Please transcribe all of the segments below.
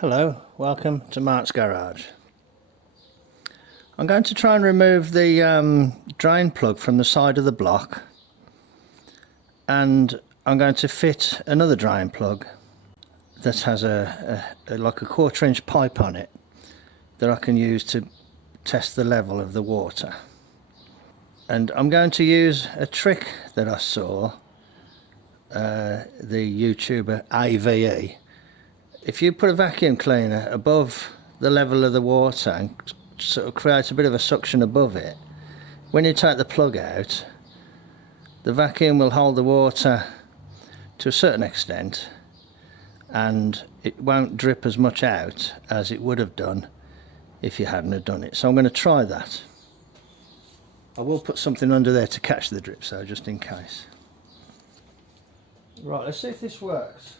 Hello, welcome to Mart's Garage. I'm going to try and remove the drain plug from the side of the block, and I'm going to fit another drain plug that has like a 1/4 inch pipe on it that I can use to test the level of the water. And I'm going to use a trick that I saw the YouTuber AvE. If you put a vacuum cleaner above the level of the water and sort of create a bit of a suction above it, when you take the plug out, the vacuum will hold the water to a certain extent and it won't drip as much out as it would have done if you hadn't have done it. So I'm going to try that. I will put something under there to catch the drip, so just in case. Right, let's see if this works.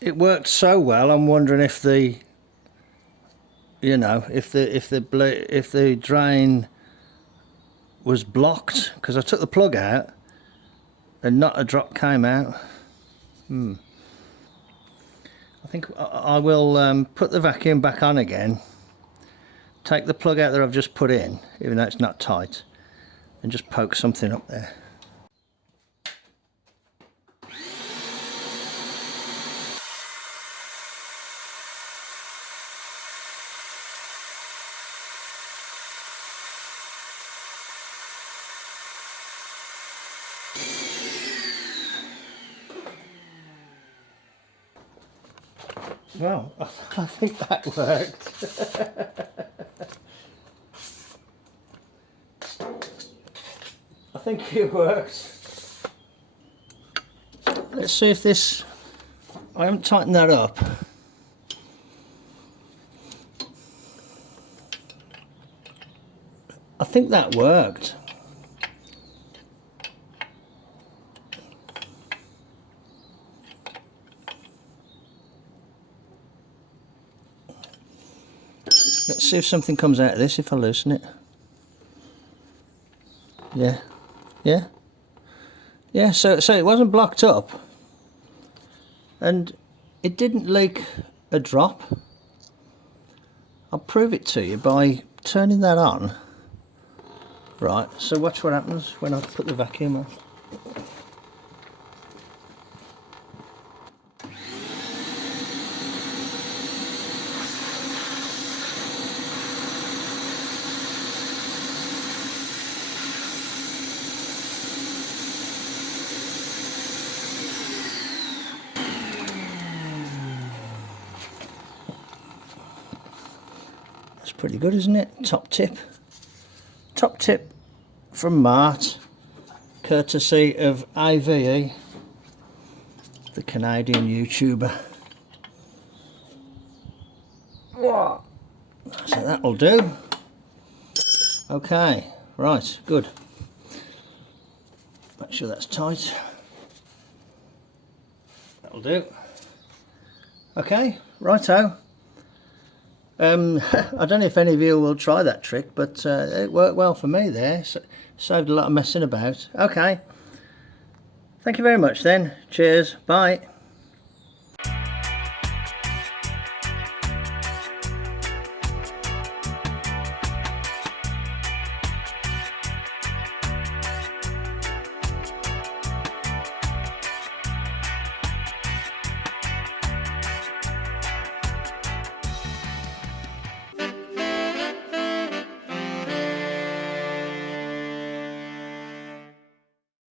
It worked so well. I'm wondering if the, if the drain was blocked, because I took the plug out and not a drop came out. I think I will put the vacuum back on again, take the plug out that I've just put in, even though it's not tight, and just poke something up there. Well, I think that worked. I think it worked. Let's see if this... I haven't tightened that up. I think that worked. Let's see if something comes out of this if I loosen it. Yeah, so it wasn't blocked up and it didn't leak a drop. I'll prove it to you by turning that on. Right, so watch what happens when I put the vacuum on. That's pretty good, isn't it? Top tip from Mart, courtesy of AvE, the Canadian YouTuber. So that'll do. Okay, right, good. Make sure that's tight. That'll do. Okay, righto. I don't know if any of you will try that trick, but it worked well for me there. So, saved a lot of messing about. Okay. Thank you very much then. Cheers. Bye.